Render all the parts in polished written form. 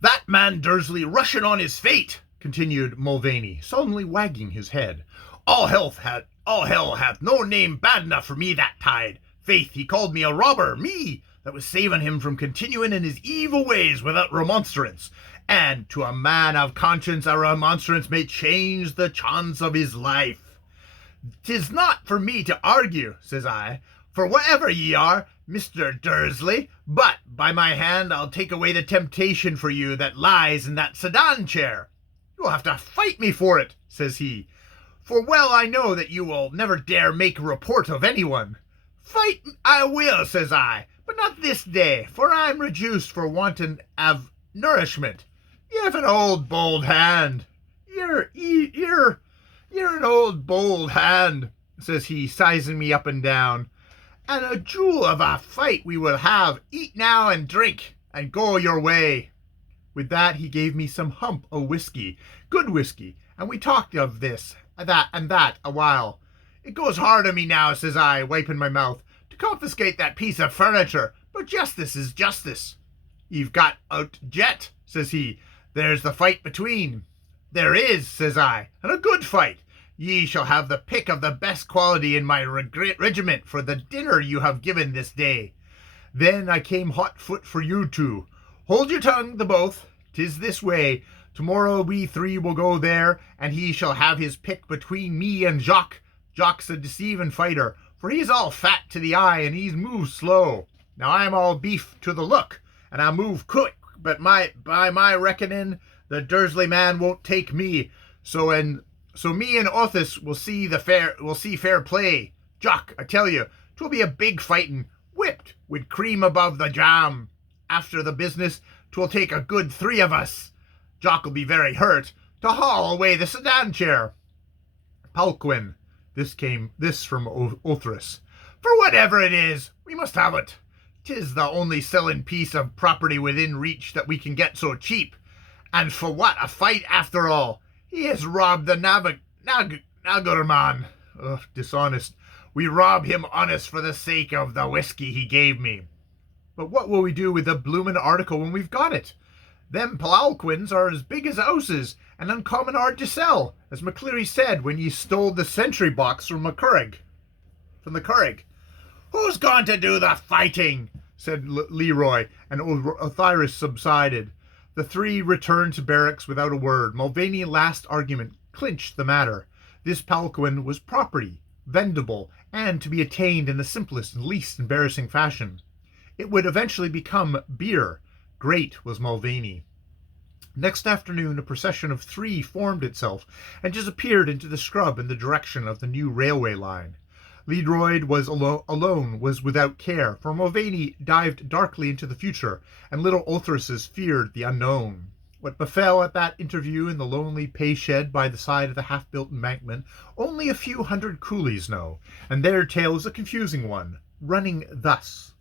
That man Dursley rushing on his fate, continued Mlvny, solemnly wagging his head. All hell hath no name bad enough for me that tide. Faith, he called me a robber, me, that was saving him from continuing in his evil ways without remonstrance. And to a man of conscience, a remonstrance may change the chance of his life. 'Tis not for me to argue, says I, for whatever ye are, Mr. Dursley, but by my hand I'll take away the temptation for you that lies in that sedan chair. You'll have to fight me for it, says he, for well I know that you will never dare make a report of anyone. Fight I will, says I, but not this day, for I'm reduced for wanting of nourishment. You've an old bold hand. You're an old bold hand, says he, sizing me up and down. And a jewel of a fight we will have. Eat now and drink, and go your way. With that he gave me some hump o' whiskey, good whiskey, and we talked of this, and that a while. It goes hard on me now, says I, wiping my mouth, to confiscate that piece of furniture, but justice is justice. You've got out jet, says he. There's the fight between. There is, says I, and a good fight. Ye shall have the pick of the best quality in my regiment for the dinner you have given this day. Then I came hot foot for you two. Hold your tongue, the both. 'Tis this way. Tomorrow we three will go there, and he shall have his pick between me and Jock. Jock's a deceiving fighter, for he's all fat to the eye, and he's moves slow. Now I'm all beef to the look, and I move quick, but by my reckoning, the Dursley man won't take me. So me and Othis will see fair play. Jock, I tell you, 'twill be a big fightin', whipped with cream above the jam. After the business, 'twill take a good 3 of us. Jock'll be very hurt, to haul away the sedan chair. Palquin, this from Othris. For whatever it is, we must have it. 'Tis the only selling piece of property within reach that we can get so cheap. And for what a fight after all. He has robbed the Nagurman. Dishonest. We rob him honest for the sake of the whiskey he gave me. But what will we do with the bloomin' article when we've got it? Them Palquins are as big as houses, and uncommon hard to sell, as McCleary said when ye stole the sentry box from the Currig. Who's going to do the fighting? Said Leroy, and Othyrus subsided. The three returned to barracks without a word. Mlvny's last argument clinched the matter. This Palquin was property, vendible, and to be attained in the simplest and least embarrassing fashion. It would eventually become beer. Great was Mlvny. Next afternoon, a procession of 3 formed itself and disappeared into the scrub in the direction of the new railway line. Leroy was alone, was without care, for Mlvny dived darkly into the future, and little Othryses feared the unknown. What befell at that interview in the lonely pay-shed by the side of the half-built embankment, only a few hundred coolies know, and their tale is a confusing one, running thus.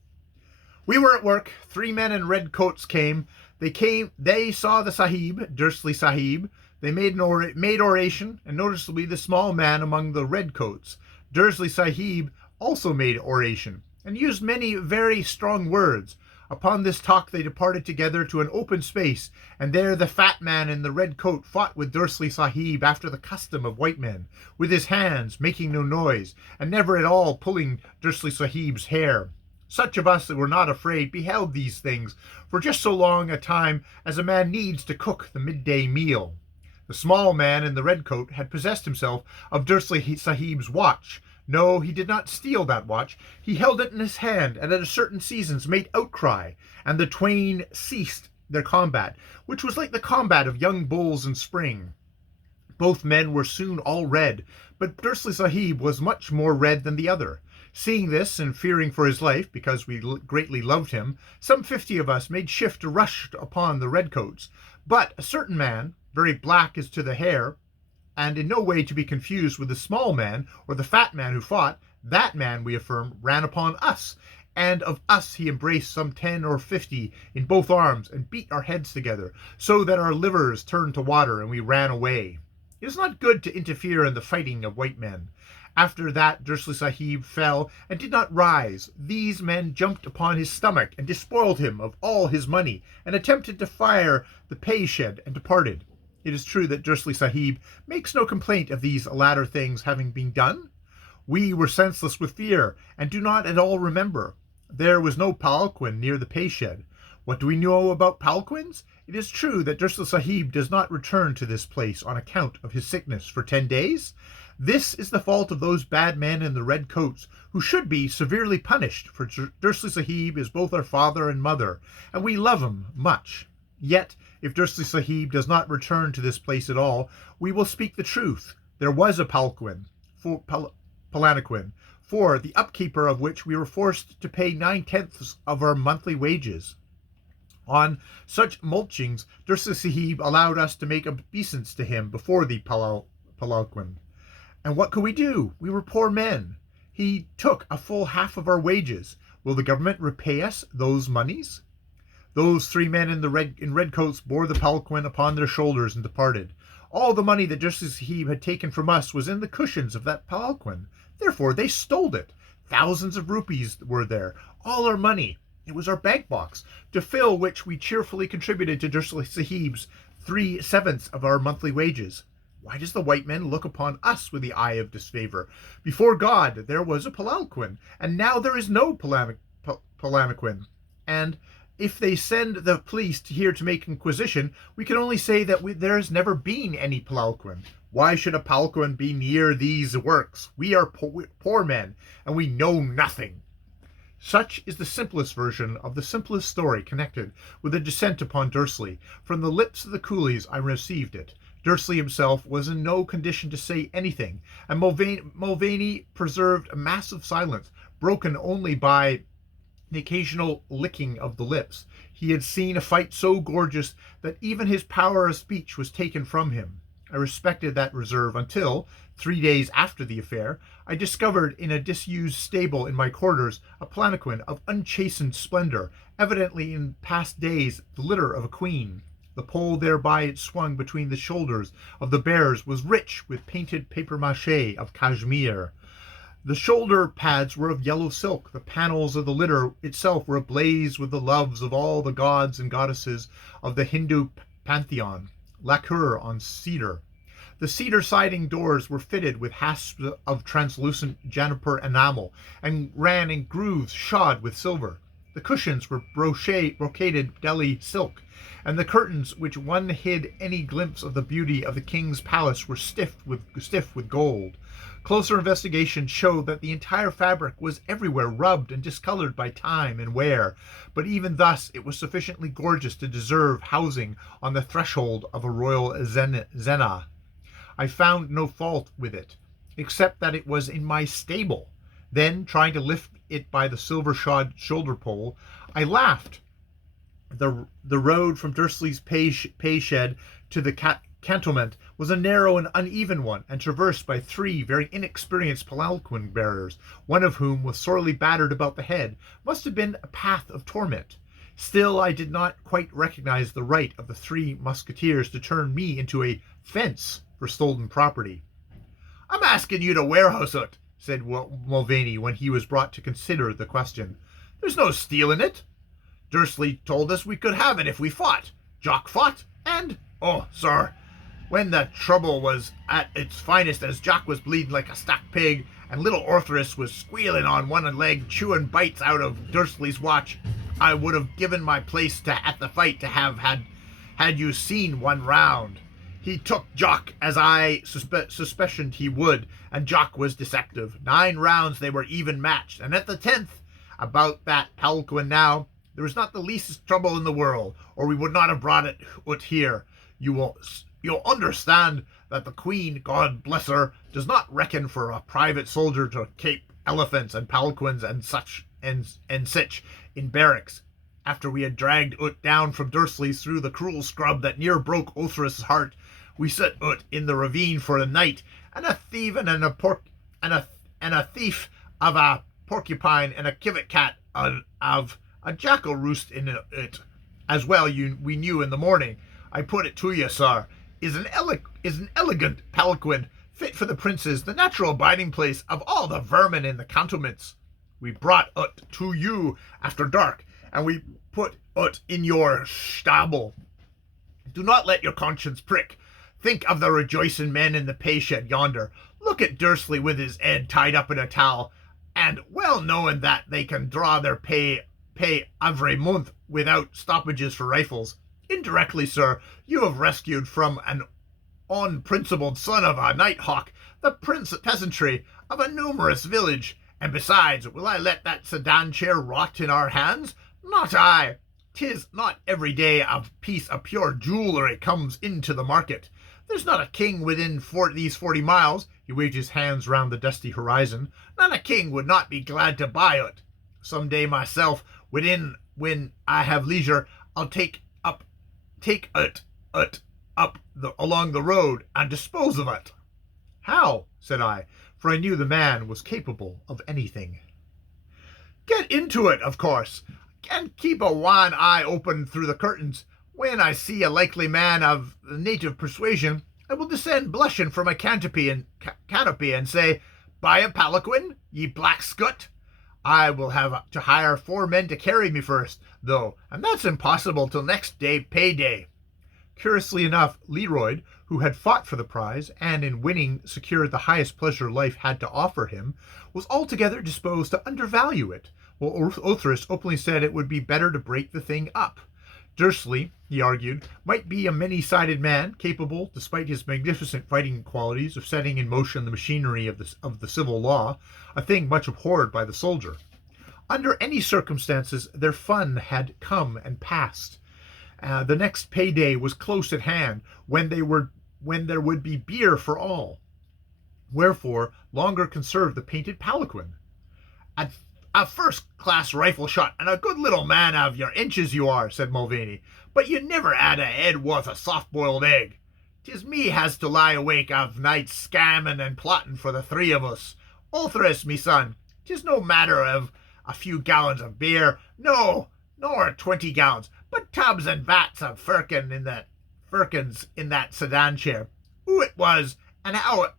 We were at work. 3 men in red coats came. They saw the Sahib, Dursley Sahib. They made oration, and noticeably the small man among the red coats. Dursley Sahib also made oration, and used many very strong words. Upon this talk they departed together to an open space, and there the fat man in the red coat fought with Dursley Sahib after the custom of white men, with his hands, making no noise, and never at all pulling Dursley Sahib's hair. Such of us that were not afraid beheld these things for just so long a time as a man needs to cook the midday meal. The small man in the red coat had possessed himself of Dursley Sahib's watch. No, he did not steal that watch. He held it in his hand, and at certain seasons made outcry, and the twain ceased their combat, which was like the combat of young bulls in spring. Both men were soon all red, but Dursley Sahib was much more red than the other. Seeing this, and fearing for his life, because we greatly loved him, some 50 of us made shift to rush upon the redcoats. But a certain man, very black as to the hair, and in no way to be confused with the small man or the fat man who fought, that man, we affirm, ran upon us, and of us he embraced some 10 or 50 in both arms, and beat our heads together, so that our livers turned to water, and we ran away. It is not good to interfere in the fighting of white men. After that Dursley Sahib fell and did not rise. These men jumped upon his stomach and despoiled him of all his money, and attempted to fire the pay shed, and departed. It is true that Dursley Sahib makes no complaint of these latter things having been done. We were senseless with fear, and do not at all remember. There was no palanquin near the pay shed. What do we know about palanquins? It is true that Dursley Sahib does not return to this place on account of his sickness for 10 days. This is the fault of those bad men in the red coats, who should be severely punished, for Dursley Sahib is both our father and mother, and we love him much. Yet, if Dursley Sahib does not return to this place at all, we will speak the truth. There was a palanquin, for the upkeeper of which we were forced to pay 9/10 of our monthly wages. On such mulchings, Dursley Sahib allowed us to make obeisance to him before the palanquin. And what could we do? We were poor men. He took a full half of our wages. Will the government repay us those monies? Those 3 men in red coats bore the palanquin upon their shoulders and departed. All the money that Dursley Sahib had taken from us was in the cushions of that palanquin. Therefore they stole it. Thousands of rupees were there, all our money. It was our bank box, to fill which we cheerfully contributed to Dursley Sahib's 3/7 of our monthly wages. Why does the white man look upon us with the eye of disfavor? Before God there was a palanquin, and now there is no palanquin. And if they send the police here to make inquisition, we can only say that there has never been any palanquin. Why should a palanquin be near these works? We are poor men, and we know nothing. Such is the simplest version of the simplest story connected with the descent upon Dursley. From the lips of the coolies I received it. Dursley himself was in no condition to say anything, and Mlvny preserved a massive silence, broken only by the occasional licking of the lips. He had seen a fight so gorgeous that even his power of speech was taken from him. I respected that reserve until, 3 days after the affair, I discovered in a disused stable in my quarters a palanquin of unchastened splendor, evidently in past days the litter of a queen. The pole thereby it swung between the shoulders of the bearers was rich with painted papier-mâché of Kashmir. The shoulder pads were of yellow silk. The panels of the litter itself were ablaze with the loves of all the gods and goddesses of the Hindu pantheon. Lacquer on cedar. The cedar siding doors were fitted with hasps of translucent juniper enamel, and ran in grooves shod with silver. The cushions were brocaded Delhi silk, and the curtains which one hid any glimpse of the beauty of the king's palace were stiff with gold. Closer investigation showed that the entire fabric was everywhere rubbed and discolored by time and wear, but even thus it was sufficiently gorgeous to deserve housing on the threshold of a royal zenna. I found no fault with it, except that it was in my stable. Then, trying to lift it by the silver-shod shoulder pole, I laughed. The road from Dursley's pay shed to the cantonment was a narrow and uneven one, and traversed by 3 very inexperienced palanquin bearers, one of whom was sorely battered about the head. Must have been a path of torment. Still, I did not quite recognize the right of the 3 musketeers to turn me into a fence for stolen property. "I'm asking you to warehouse it," said Mlvny when he was brought to consider the question. "There's no stealing it. Dursley told us we could have it if we fought. Jock fought, and, oh, sir, when the trouble was at its finest, as Jock was bleeding like a stuck pig, and little Orthrus was squealing on one leg, chewing bites out of Dursley's watch, I would have given my place at the fight to have had you seen one round. He took Jock as I suspicioned he would, and Jock was deceptive. 9 rounds they were even matched, and at the 10th, about that palanquin now, there was not the least trouble in the world, or we would not have brought it here. You'll understand that the Queen, God bless her, does not reckon for a private soldier to keep elephants and palanquins and such in barracks. After we had dragged ut down from Dursley's through the cruel scrub that near broke Orthrus' heart, we set ut in the ravine for the night, and a thieving and a thief of a porcupine and a civet cat of a jackal roost in it, as well we knew in the morning. I put it to you, sir, is an elegant palanquin fit for the princes, the natural abiding place of all the vermin in the cantonments. We brought ut to you after dark, and we put ut in your stable. Do not let your conscience prick. Think of the rejoicing men in the pay shed yonder. Look at Dursley with his head tied up in a towel, and well knowing that they can draw their pay every month without stoppages for rifles. Indirectly, sir, you have rescued from an unprincipled son of a nighthawk the peasantry of a numerous village. And besides, will I let that sedan chair rot in our hands? Not I. 'Tis not every day a piece of pure jewellery comes into the market. There's not a king within these 40 miles, he waved his hands round the dusty horizon, not a king would not be glad to buy it. Some day myself, when I have leisure, I'll take it up along the road and dispose of it. How? Said I, for I knew the man was capable of anything. Get into it, of course, and keep a wan eye open through the curtains. When I see a likely man of the native persuasion, I will descend blushing from my canopy and say, buy a palanquin, ye black scut. I will have to hire 4 men to carry me first, though, and that's impossible till next day payday. Curiously enough, Leroyd, who had fought for the prize, and in winning secured the highest pleasure life had to offer him, was altogether disposed to undervalue it, while Othrys openly said it would be better to break the thing up. Dursley, he argued, might be a many-sided man, capable, despite his magnificent fighting qualities, of setting in motion the machinery of the civil law, a thing much abhorred by the soldier. Under any circumstances, their fun had come and passed. The next payday was close at hand, when there would be beer for all. Wherefore, longer conserve the painted palanquin. A first-class rifle shot, and a good little man of your inches you are, said Mlvny, but you never had a head worth a soft-boiled egg. 'Tis me has to lie awake of nights scamming and plotting for the 3 of us. Othrys, me son, 'tis no matter of a few gallons of beer, no, nor 20 gallons, but tubs and vats of firkins in that sedan chair. Who it was, and how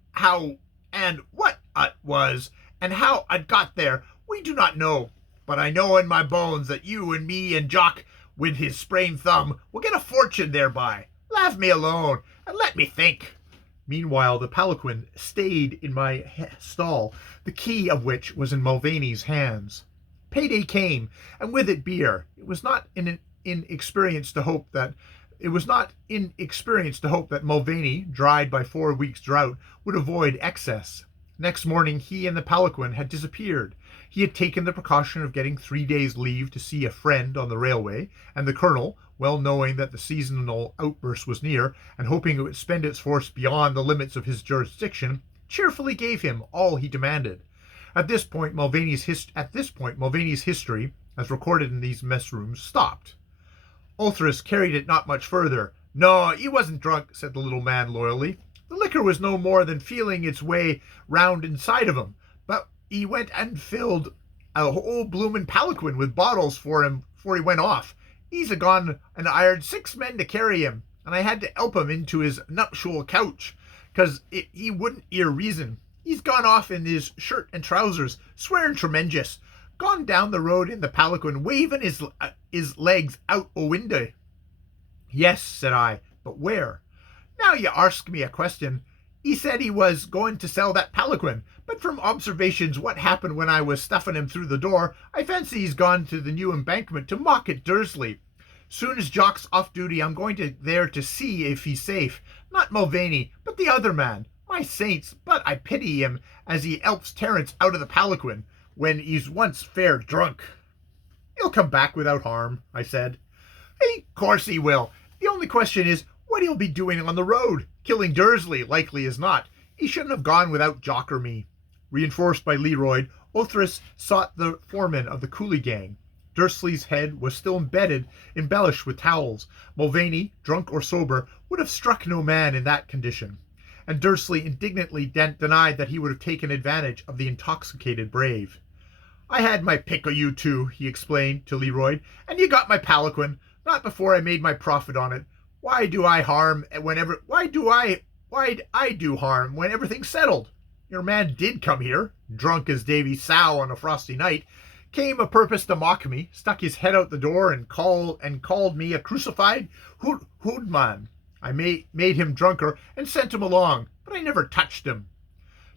and what it was, and how it got there, we do not know, but I know in my bones that you and me and Jock, with his sprained thumb, will get a fortune thereby. Laugh me alone, and let me think. Meanwhile, the palanquin stayed in my stall, the key of which was in Mlvny's hands. Payday came, and with it beer. It was not inexperience to hope that Mlvny, dried by 4 weeks' drought, would avoid excess. Next morning he and the palanquin had disappeared. He had taken the precaution of getting 3 days' leave to see a friend on the railway, and the colonel, well knowing that the seasonal outburst was near, and hoping it would spend its force beyond the limits of his jurisdiction, cheerfully gave him all he demanded. At this point, Mlvny's history, as recorded in these mess rooms, stopped. Othrys carried it not much further. No, he wasn't drunk, said the little man loyally. The liquor was no more than feeling its way round inside of him, but he went and filled a whole bloomin' palanquin with bottles for him before he went off. He's a-gone and hired 6 men to carry him, and I had to help him into his nuptial couch, 'cause he wouldn't hear reason. He's gone off in his shirt and trousers, swearing tremendous, gone down the road in the palanquin, waving his legs out o' window. Yes, said I, but where? Now you ask me a question. He said he was going to sell that palanquin, but from observations what happened when I was stuffing him through the door, I fancy he's gone to the new embankment to mock at Dursley. Soon as Jock's off duty, I'm going there to see if he's safe. Not Mlvny, but the other man. My saints, but I pity him as he helps Terence out of the palanquin when he's once fair drunk. He'll come back without harm, I said. Of course he will. The only question is what he'll be doing on the road. Killing Dursley, likely as not. He shouldn't have gone without Jock or me. Reinforced by Leroyd, Othrys sought the foreman of the coolie gang. Dursley's head was still embellished with towels. Mlvny, drunk or sober, would have struck no man in that condition. And Dursley indignantly denied that he would have taken advantage of the intoxicated brave. I had my pick o' you two, he explained to Leroyd, and you got my palanquin, not before I made my profit on it. Why do I Why'd I do harm when everything's settled? Your man did come here, drunk as Davy Sow on a frosty night, came a purpose to mock me, stuck his head out the door and called me a crucified hoodman. I made him drunker and sent him along, but I never touched him.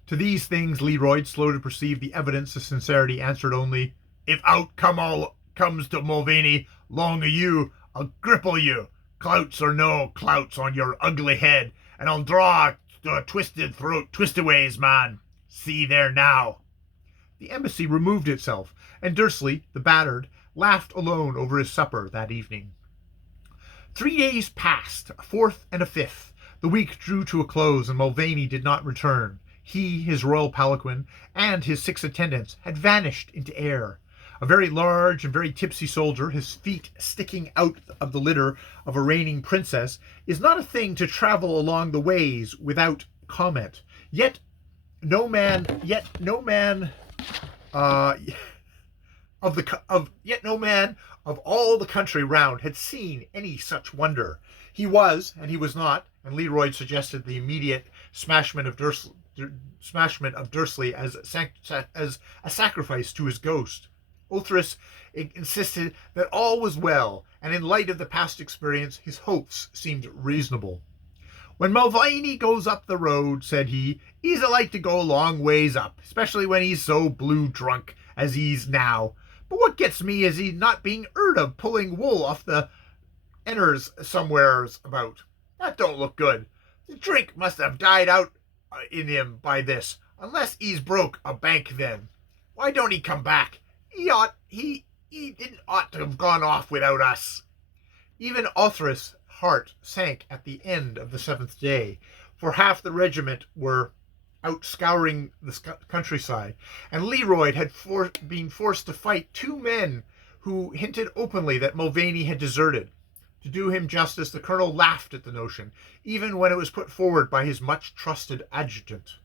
To these things Leroyd, slow to perceive the evidence of sincerity, answered only, "If out comes to Mlvny, long o' you, I'll cripple you, clouts or no clouts on your ugly head, and I'll draw a twisted throat twistaways, man. See there now." The embassy removed itself, and Dursley, the battered, laughed alone over his supper that evening. 3 days passed, a fourth and a fifth. The week drew to a close, and Mlvny did not return. He, his royal palanquin, and his 6 attendants had vanished into air. A very large and very tipsy soldier, his feet sticking out of the litter of a reigning princess, is not a thing to travel along the ways without comment. Yet no man of all the country round had seen any such wonder. He was, and he was not, and Leroyd suggested the immediate smashment of Dursley as a sacrifice to his ghost. Othris insisted that all was well, and in light of the past experience, his hopes seemed reasonable. "When Mlvny goes up the road," said he, "he's a like to go a long ways up, especially when he's so blue drunk as he's now. But what gets me is he not being heard of pulling wool off the enners somewheres about. That don't look good. The drink must have died out in him by this, unless he's broke a bank then. Why don't he come back? He didn't ought to have gone off without us." Even Othris' heart sank at the end of the 7th day, for half the regiment were out scouring the countryside, and Leroyd had been forced to fight 2 men who hinted openly that Mlvny had deserted. To do him justice, the colonel laughed at the notion, even when it was put forward by his much-trusted adjutant.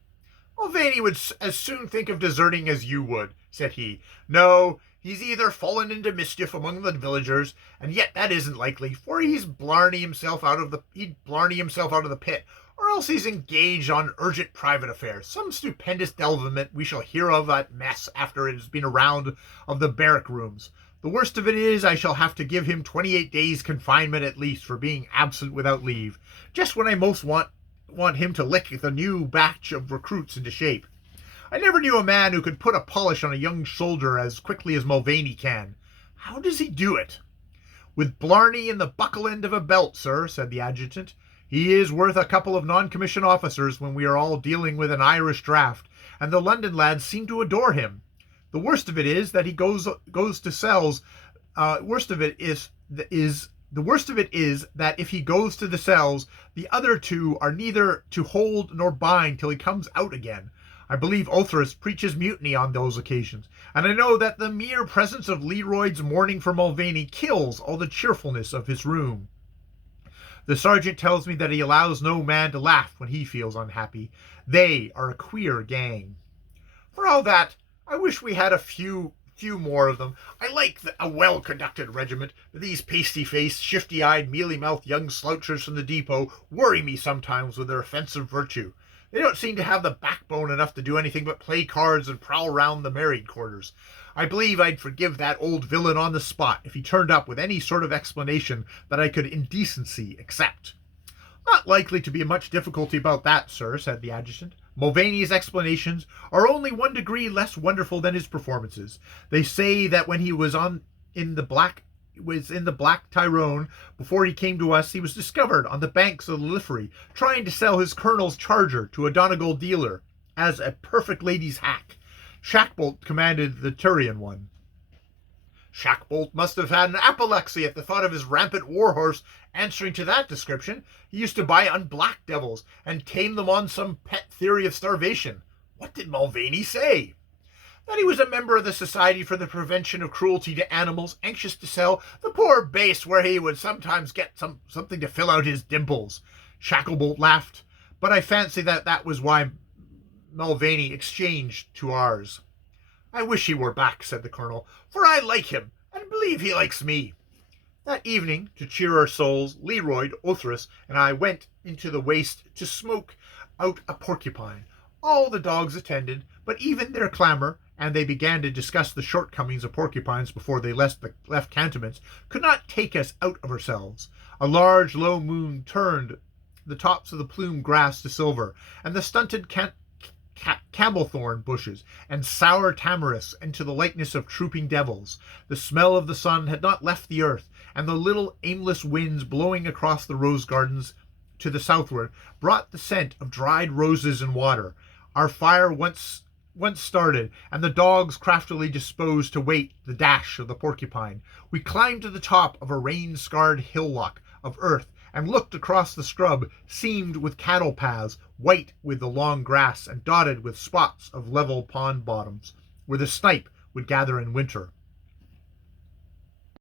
"Mlvny would as soon think of deserting as you would," said he. "No, he's either fallen into mischief among the villagers, and yet that isn't likely, for he'd blarney himself out of the pit, or else he's engaged on urgent private affairs, some stupendous development we shall hear of at mess after it has been a round of the barrack rooms. The worst of it is I shall have to give him 28 days' confinement at least for being absent without leave, just when I most want him to lick the new batch of recruits into shape. I never knew a man who could put a polish on a young soldier as quickly as Mlvny can. How does he do it?" "With blarney in the buckle end of a belt, sir," said the adjutant. "He is worth a couple of non-commissioned officers when we are all dealing with an Irish draft, and the London lads seem to adore him. The worst of it is that he goes to cells. The worst of it is that if he goes to the cells, the other 2 are neither to hold nor bind till he comes out again. I believe Othris preaches mutiny on those occasions, and I know that the mere presence of Leroyd's mourning for Mlvny kills all the cheerfulness of his room. The sergeant tells me that he allows no man to laugh when he feels unhappy. They are a queer gang. For all that, I wish we had a few more of them. I like a well-conducted regiment, but these pasty-faced, shifty-eyed, mealy-mouthed young slouchers from the depot worry me sometimes with their offensive virtue. They don't seem to have the backbone enough to do anything but play cards and prowl round the married quarters. I believe I'd forgive that old villain on the spot if he turned up with any sort of explanation that I could in decency accept." "Not likely to be much difficulty about that, sir," said the adjutant. "Mlvny's explanations are only 1 degree less wonderful than his performances. They say that when he was in the Black Tyrone, before he came to us, he was discovered on the banks of the Liffey trying to sell his colonel's charger to a Donegal dealer as a perfect lady's hack. Shackbolt commanded the Tyrian one. Shackbolt must have had an apoplexy at the thought of his rampant warhorse answering to that description. He used to buy on black devils and tame them on some pet theory of starvation. What did Mlvny say?" "That he was a member of the Society for the Prevention of Cruelty to Animals, anxious to sell the poor base where he would sometimes get something to fill out his dimples." Shacklebolt laughed, but I fancy that was why Mlvny exchanged to ours. "I wish he were back," said the colonel, "for I like him, and believe he likes me." That evening, to cheer our souls, Leroyd, Othris, and I went into the waste to smoke out a porcupine. All the dogs attended, but even their clamor, and they began to discuss the shortcomings of porcupines before they left cantonments, could not take us out of ourselves. A large low moon turned the tops of the plume grass to silver, and the stunted camelthorn bushes and sour tamarisks into the likeness of trooping devils. The smell of the sun had not left the earth, and the little aimless winds blowing across the rose gardens to the southward brought the scent of dried roses and water. Our fire once started, and the dogs craftily disposed to wait the dash of the porcupine, we climbed to the top of a rain-scarred hillock of earth and looked across the scrub seamed with cattle paths, white with the long grass and dotted with spots of level pond bottoms, where the snipe would gather in winter.